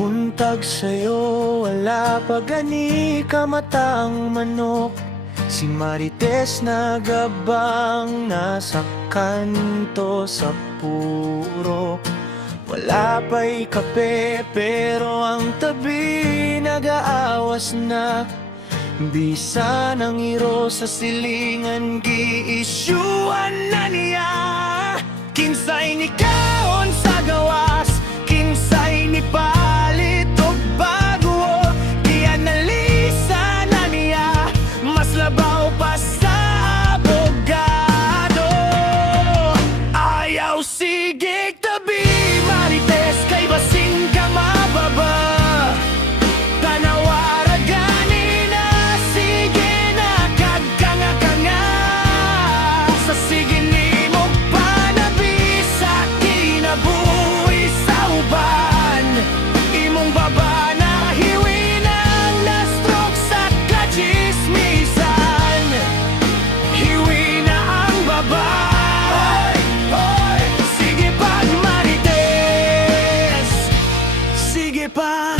Buntag sa'yo, wala pa gani kamataang manok. Si Marites nagabang nasa kanto sa purok. Wala pa'y kape pero ang tabi nag-aawas na. Bisa ng iro sa silingan gi-isyuan na niya. Kinsay ni kaon sa gawas, kinsay ni palit og bago. Gianalisa na niya, mas labaw pa sa abogado. Ayaw sige tabi, Marites, kay basing ka mababa. Tanawara gani na, sige na kagkanga-kanga. Sa sige ni mo panabi sa kinabuhi sa uban. Imong baba na hiwi ng na-stroke sa kachismisan. Hiwi na ang baba. Sige pa, Marites, sige pa.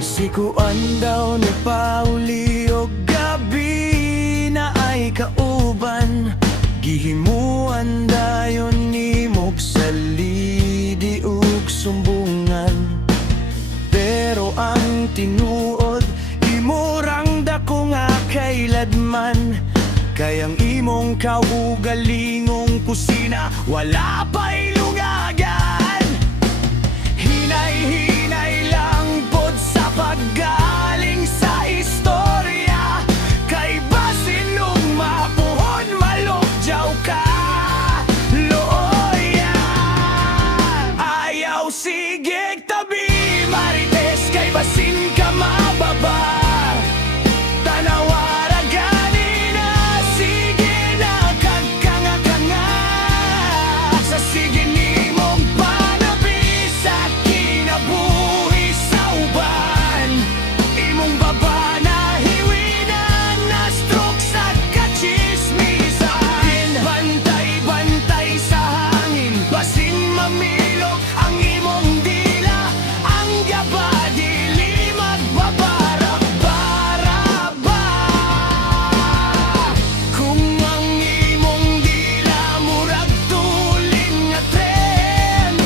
Sikuan daw ni Pauli o gabi na ay kauban. Gihimuan dayon ni Mok sa lidi ug sumbungan. Pero ang tinuod, imurang dako nga kay ladman. Kayang imong kaugalingong kusina, wala pa'y lungagan. Hinay-hinay lang pod sa paggaling sa istorya. Kay basin nung mapuhon malokjaw ka, looya. Ayaw sige tabi, Marites, kay basin ka mababa. Tanawara gani na, sige na kagkanga-kanga. Sa sige ni mong panabi sa kinabuhi sa uban. Imong baba na hiwi na, na-stroke sa kachismisan. Bantay-bantay sa hangin, basin mamilok ang imong dila. Ang gaba dili magbabarak-baraba. Kung ang imong dila murag tuling nga tren,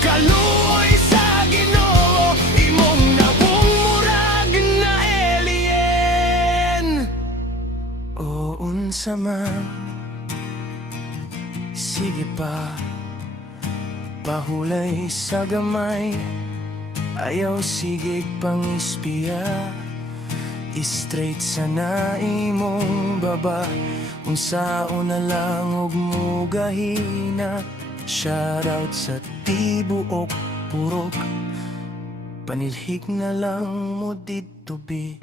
kaluoy sa Ginoo, imong nabung murag na alien. O unsa man, sige pa, pahulay sa gamay. Ayaw sige pang ispiya, straight sa naimong baba. Unsaon na lang og mugahina. Shoutout sa tibuok purok, panilhik na lang mo dito be.